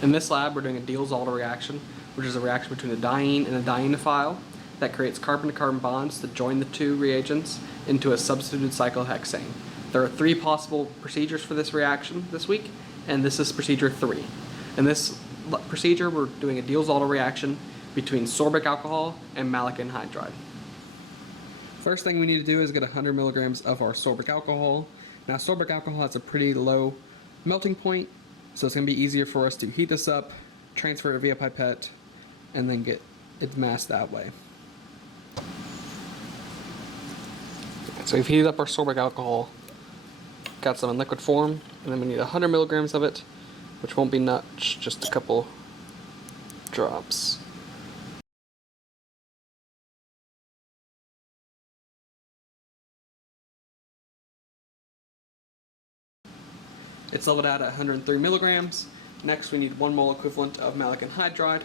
In this lab, we're doing a Diels-Alder reaction, which is a reaction between a diene and a dienophile that creates carbon-to-carbon bonds that join the two reagents into a substituted cyclohexane. There are 3 possible procedures for this reaction this week, and this is procedure 3. In this procedure, we're doing a Diels-Alder reaction between sorbic alcohol and maleic anhydride. First thing we need to do is get 100 milligrams of our sorbic alcohol. Now, sorbic alcohol has a pretty low melting point, so it's going to be easier for us to heat this up, transfer it via pipette, and then get its mass that way. So we've heated up our sorbic alcohol, got some in liquid form, and then we need 100 milligrams of it, which won't be much, just a couple drops. It's leveled out at 103 milligrams. Next, we need 1 mole equivalent of maleic anhydride,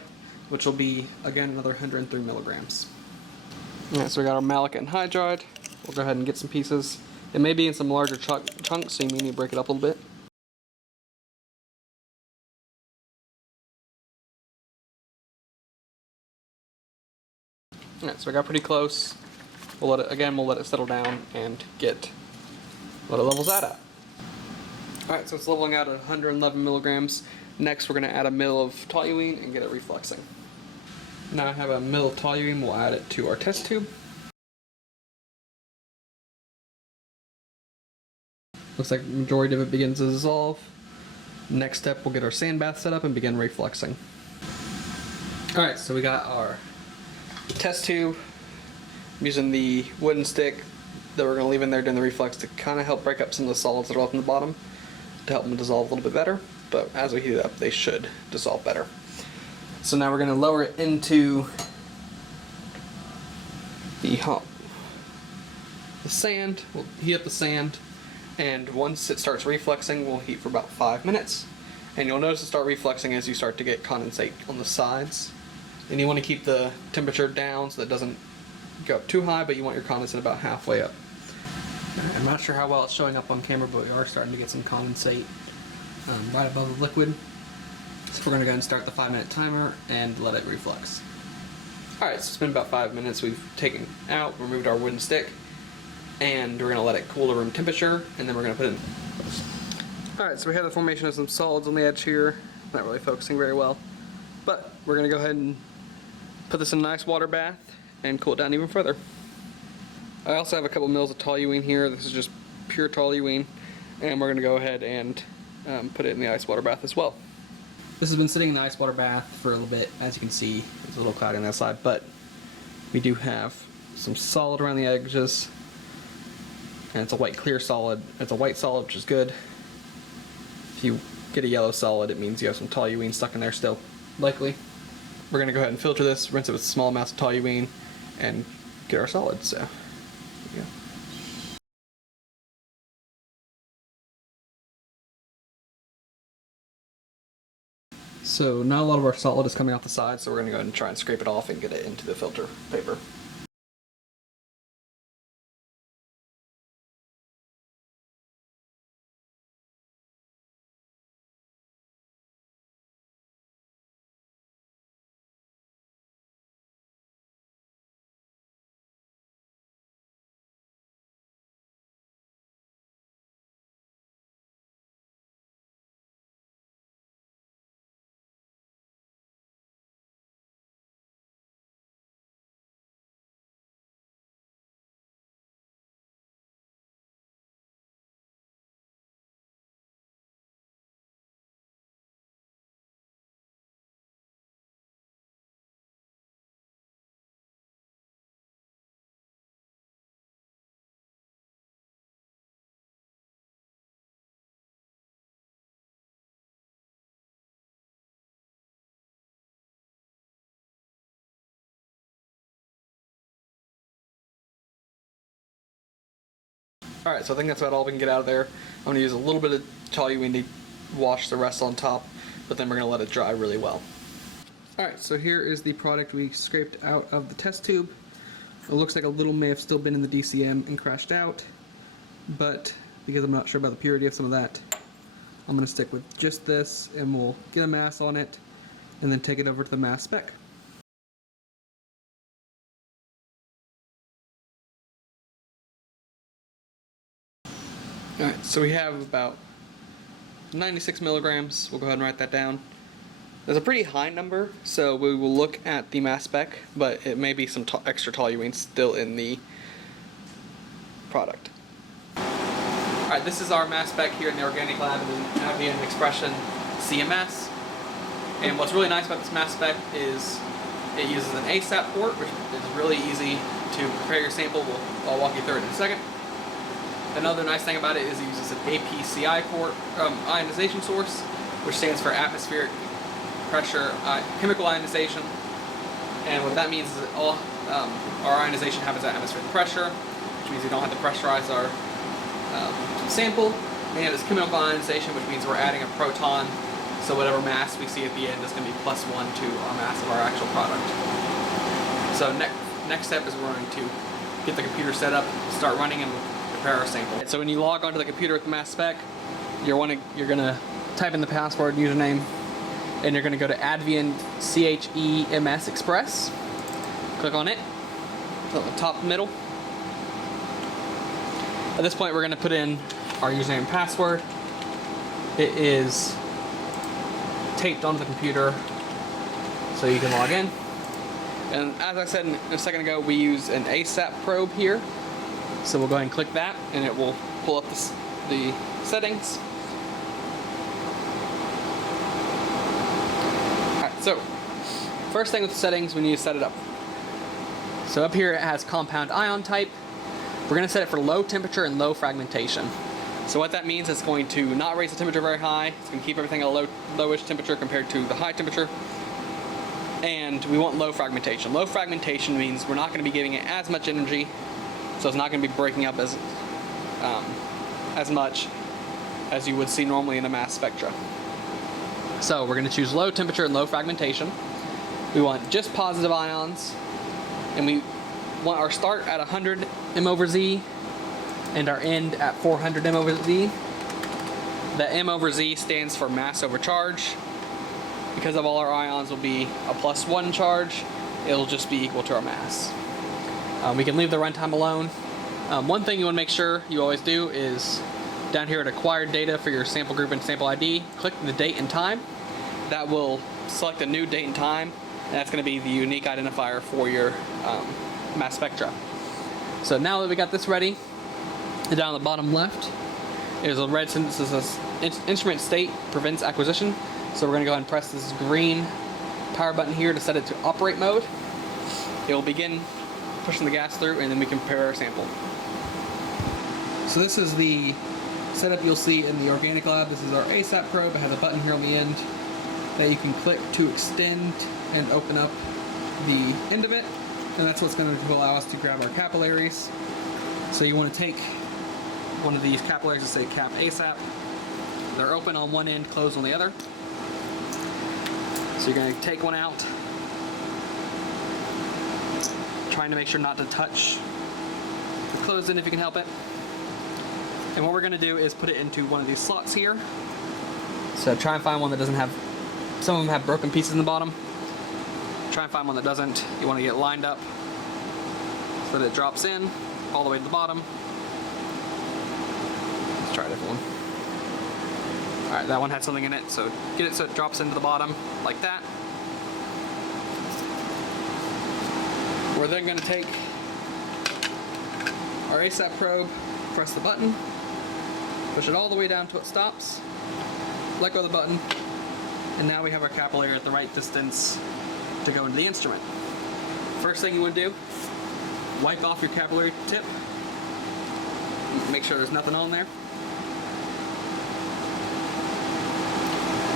which will be, again, another 103 milligrams. Alright, so we got our maleic anhydride. We'll go ahead and get some pieces. It may be in some larger chunks, so you may need to break it up a little bit. Alright, so we got pretty close. We'll let it settle down and get what it levels out at. Alright, so it's leveling out at 111 milligrams. Next, we're going to add a mil of toluene and get it refluxing. Now I have a mil of toluene, we'll add it to our test tube. Looks like the majority of it begins to dissolve. Next step, we'll get our sand bath set up and begin refluxing. Alright, so we got our test tube. I'm using the wooden stick that we're going to leave in there during the reflux to kind of help break up some of the solids that are left in the bottom, to help them dissolve a little bit better, but as we heat it up, they should dissolve better. So now we're going to lower it into the sand. We'll heat up the sand, and once it starts refluxing, we'll heat for about 5 minutes. And you'll notice it start refluxing as you start to get condensate on the sides. And you want to keep the temperature down so that it doesn't go up too high, but you want your condensate about halfway up. I'm not sure how well it's showing up on camera, but we are starting to get some condensate right above the liquid. So we're going to go ahead and start the 5-minute timer and let it reflux. Alright, so it's been about 5 minutes. We've taken out, removed our wooden stick, and we're going to let it cool to room temperature, and then we're going to put it in. Alright, so we have the formation of some solids on the edge here. Not really focusing very well. But we're going to go ahead and put this in a nice water bath and cool it down even further. I also have a couple mils of toluene here. This is just pure toluene, and we're going to go ahead and put it in the ice water bath as well. This has been sitting in the ice water bath for a little bit. As you can see, it's a little cloudy on that side, but we do have some solid around the edges, and it's a white clear solid. It's a white solid, which is good. If you get a yellow solid, it means you have some toluene stuck in there still, likely. We're going to go ahead and filter this, rinse it with small amounts of toluene, and get our solid. So, there you go. So now a lot of our solid is coming off the side, so we're going to go ahead and try and scrape it off and get it into the filter paper. Alright, so I think that's about all we can get out of there. I'm going to use a little bit of toluene to wash the rest on top, but then we're going to let it dry really well. Alright, so here is the product we scraped out of the test tube. It looks like a little may have still been in the DCM and crashed out, but because I'm not sure about the purity of some of that, I'm going to stick with just this, and we'll get a mass on it, and then take it over to the mass spec. Alright, so we have about 96 milligrams. We'll go ahead and write that down. There's a pretty high number, so we will look at the mass spec, but it may be some extra toluene still in the product. Alright, this is our mass spec here in the organic lab in the ambient expression CMS. And what's really nice about this mass spec is it uses an ASAP port, which is really easy to prepare your sample. I'll walk you through it in a second. Another nice thing about it is it uses an APCI port, ionization source, which stands for atmospheric pressure chemical ionization. And what that means is that all our ionization happens at atmospheric pressure, which means we don't have to pressurize our sample. And it's chemical ionization, which means we're adding a proton, so whatever mass we see at the end is going to be +1 to our mass of our actual product. So next step is we're going to get the computer set up, start running, and prepare our sample. So when you log onto the computer with the mass spec, you're going to type in the password, username, and you're going to go to Advian CHEMS Express. Click on it. It's at the top middle. At this point, we're going to put in our username and password. It is taped onto the computer so you can log in. And as I said a second ago, we use an ASAP probe here. So we'll go ahead and click that, and it will pull up the settings. Alright, so first thing with the settings, we need to set it up. So up here it has compound ion type. We're going to set it for low temperature and low fragmentation. So what that means is it's going to not raise the temperature very high. It's going to keep everything at a lowish temperature compared to the high temperature. And we want low fragmentation. Low fragmentation means we're not going to be giving it as much energy, so it's not going to be breaking up as much as you would see normally in a mass spectra. So we're going to choose low temperature and low fragmentation. We want just positive ions, and we want our start at 100 m/Z and our end at 400 m/Z. The m/Z stands for mass over charge. Because of all our ions will be a +1 charge, it'll just be equal to our mass. We can leave the runtime alone. One thing you want to make sure you always do is down here at acquired data for your sample group and sample ID, click the date and time. That will select a new date and time, and that's going to be the unique identifier for your mass spectra. So now that we got this ready, and down on the bottom left is a red sentence that says instrument state prevents acquisition. So we're going to go ahead and press this green power button here to set it to operate mode. It will begin pushing the gas through, and then we can prepare our sample. So this is the setup you'll see in the organic lab. This is our ASAP probe. It has a button here on the end that you can click to extend and open up the end of it, and that's what's going to allow us to grab our capillaries. So you want to take one of these capillaries that say cap ASAP. They're open on one end, closed on the other. So you're going to take one out, trying to make sure not to touch the closed end if you can help it. And what we're going to do is put it into one of these slots here. So try and find one that doesn't have, some of them have broken pieces in the bottom. Try and find one that doesn't. You want to get lined up so that it drops in all the way to the bottom. Let's try a different one. Alright, that one had something in it, so get it so it drops into the bottom, like that. We're then going to take our ASAP probe, press the button, push it all the way down till it stops, let go of the button, and now we have our capillary at the right distance to go into the instrument. First thing you want to do, wipe off your capillary tip, make sure there's nothing on there.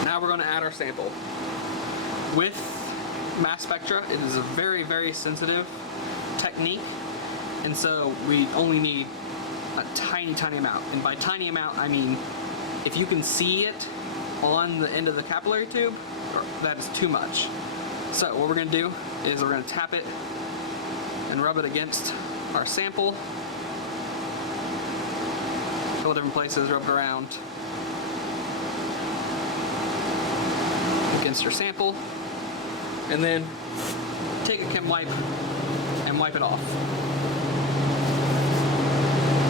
Now we're going to add our sample. With mass spectra, it is a very, very sensitive technique, and so we only need a tiny, tiny amount. And by tiny amount, I mean if you can see it on the end of the capillary tube, that is too much. So what we're going to do is we're going to tap it and rub it against our sample. A couple different places, rub it around. against your sample, and then take a chem wipe and wipe it off.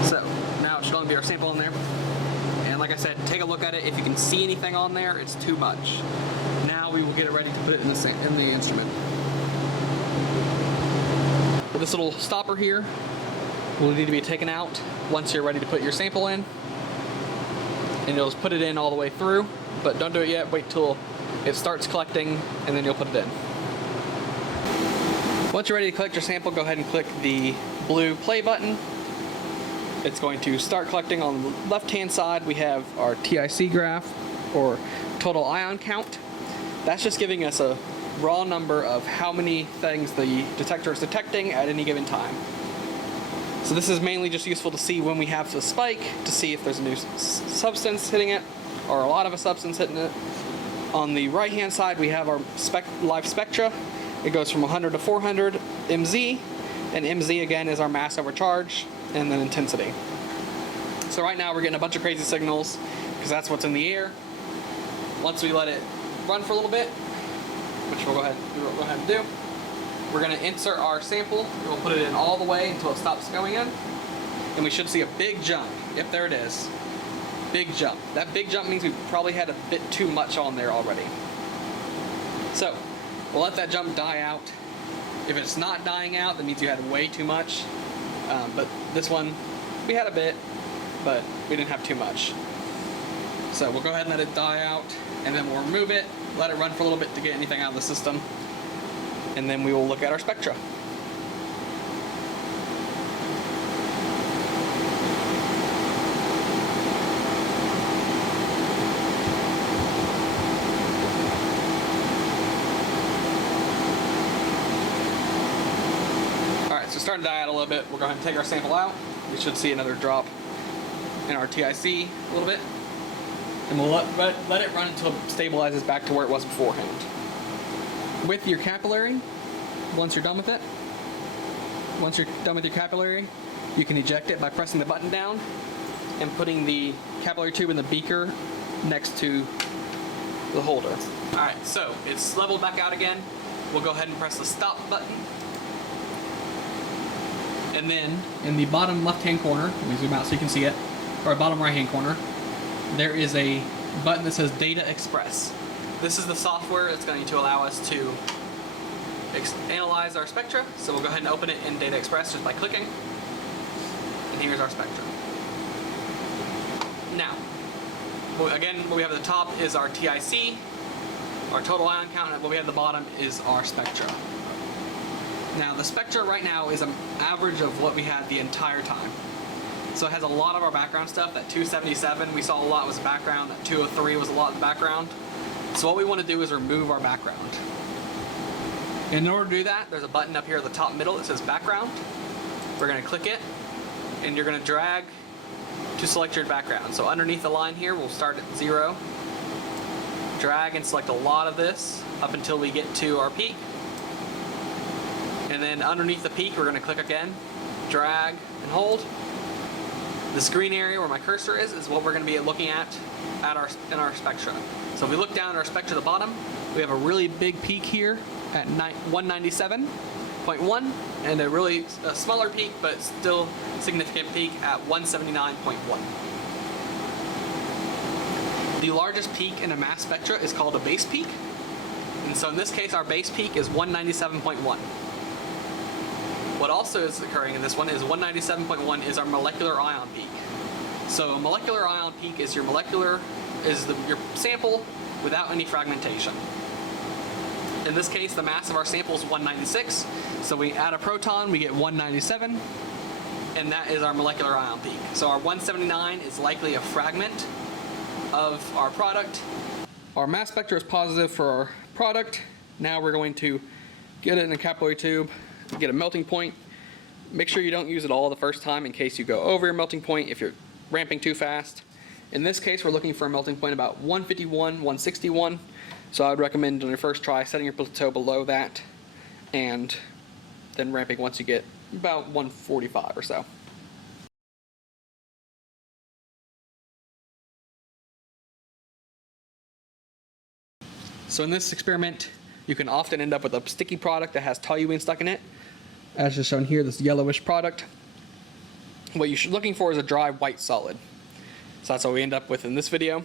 So now it should only be our sample in there. And like I said, take a look at it. If you can see anything on there, it's too much. Now we will get it ready to put it in the instrument. With this little stopper here will need to be taken out once you're ready to put your sample in. And you'll just put it in all the way through, but don't do it yet. Wait till it starts collecting, and then you'll put it in. Once you're ready to collect your sample, go ahead and click the blue play button. It's going to start collecting. On the left-hand side, we have our TIC graph, or total ion count. That's just giving us a raw number of how many things the detector is detecting at any given time. So this is mainly just useful to see when we have the spike, to see if there's a new substance hitting it, or a lot of a substance hitting it. On the right-hand side, we have our live spectra. It goes from 100 to 400 MZ, and MZ again is our mass over charge, and then intensity. So right now we're getting a bunch of crazy signals, because that's what's in the air. Once we let it run for a little bit, which we'll go ahead and do, we're going to insert our sample, and we'll put it in all the way until it stops going in, and we should see a big jump. Yep, there it is. Big jump. That big jump means we probably had a bit too much on there already. So we'll let that jump die out. If it's not dying out, that means you had way too much. But this one, we had a bit, but we didn't have too much. So we'll go ahead and let it die out, and then we'll remove it, let it run for a little bit to get anything out of the system, and then we will look at our spectra. Alright, so starting to die out a little bit. We'll go ahead and take our sample out. We should see another drop in our TIC a little bit. And we'll let it run until it stabilizes back to where it was beforehand. With your capillary, once you're done with it, once you're done with your capillary, you can eject it by pressing the button down and putting the capillary tube in the beaker next to the holder. Alright, so it's leveled back out again. We'll go ahead and press the stop button. And then in the bottom left-hand corner, let me zoom out so you can see it, or bottom right-hand corner, there is a button that says Data Express. This is the software that's going to allow us to analyze our spectra. So we'll go ahead and open it in Data Express just by clicking. And here's our spectra. Now, again, what we have at the top is our TIC, our total ion count, and what we have at the bottom is our spectra. Now, the spectra right now is an average of what we had the entire time. So it has a lot of our background stuff. That 277 we saw a lot was background. That 203 was a lot in the background. So what we want to do is remove our background. And in order to do that, there's a button up here at the top middle that says background. We're going to click it, and you're going to drag to select your background. So underneath the line here, we'll start at 0. Drag and select a lot of this up until we get to our peak. And then underneath the peak, we're going to click again, drag and hold. This green area where my cursor is what we're going to be looking at in our spectra. So if we look down at our spectra at the bottom, we have a really big peak here at 197.1, and a really smaller peak, but still significant peak at 179.1. The largest peak in a mass spectra is called a base peak, and so in this case our base peak is 197.1. What also is occurring in this one is 197.1 is our molecular ion peak. So a molecular ion peak is your your sample without any fragmentation. In this case, the mass of our sample is 196, so we add a proton, we get 197, and that is our molecular ion peak. So our 179 is likely a fragment of our product. Our mass spectra is positive for our product. Now we're going to get it in a capillary tube, get a melting point. Make sure you don't use it all the first time in case you go over your melting point if you're ramping too fast. In this case, we're looking for a melting point about 151, 161. So I would recommend on your first try setting your plateau below that and then ramping once you get about 145 or so. So in this experiment, you can often end up with a sticky product that has toluene stuck in it. As is shown here, this yellowish product. What you're looking for is a dry white solid. So that's what we end up with in this video.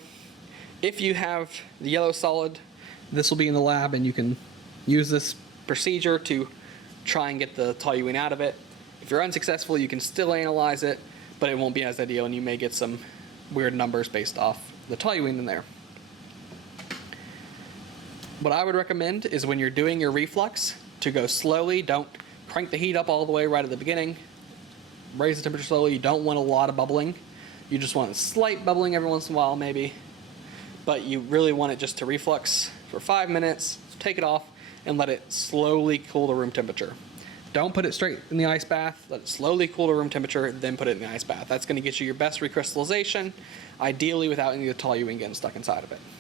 If you have the yellow solid, this will be in the lab and you can use this procedure to try and get the toluene out of it. If you're unsuccessful, you can still analyze it, but it won't be as ideal and you may get some weird numbers based off the toluene in there. What I would recommend is when you're doing your reflux to go slowly. Don't crank the heat up all the way right at the beginning. Raise the temperature slowly. You don't want a lot of bubbling. You just want a slight bubbling every once in a while maybe. But you really want it just to reflux for 5 minutes, take it off, and let it slowly cool to room temperature. Don't put it straight in the ice bath. Let it slowly cool to room temperature, then put it in the ice bath. That's going to get you your best recrystallization, ideally without any of the toluene getting stuck inside of it.